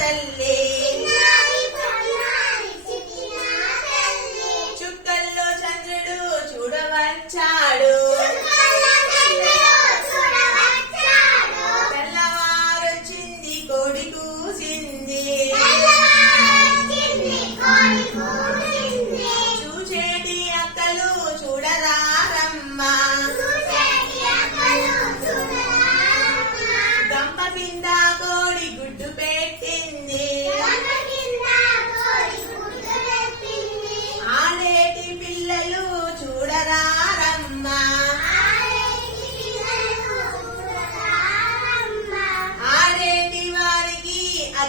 తల్లి. చుక్కల్లో చంద్రుడు చూడవచ్చాడు. తెల్లవారొచ్చింది కోడి కూసింది. చూచేటి అక్కలు చూడరారమ్మా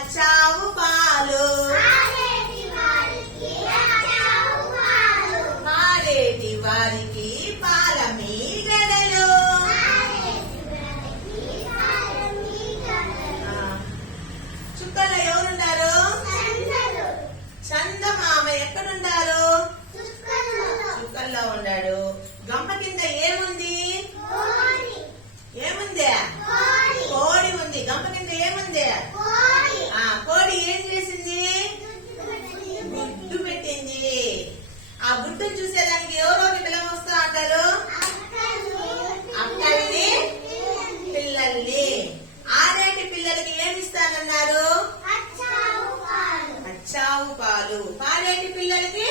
వచ్చావు పాలు. మారేటి వారికి ఆవు పాలు. పాలేటి పిల్లలకి?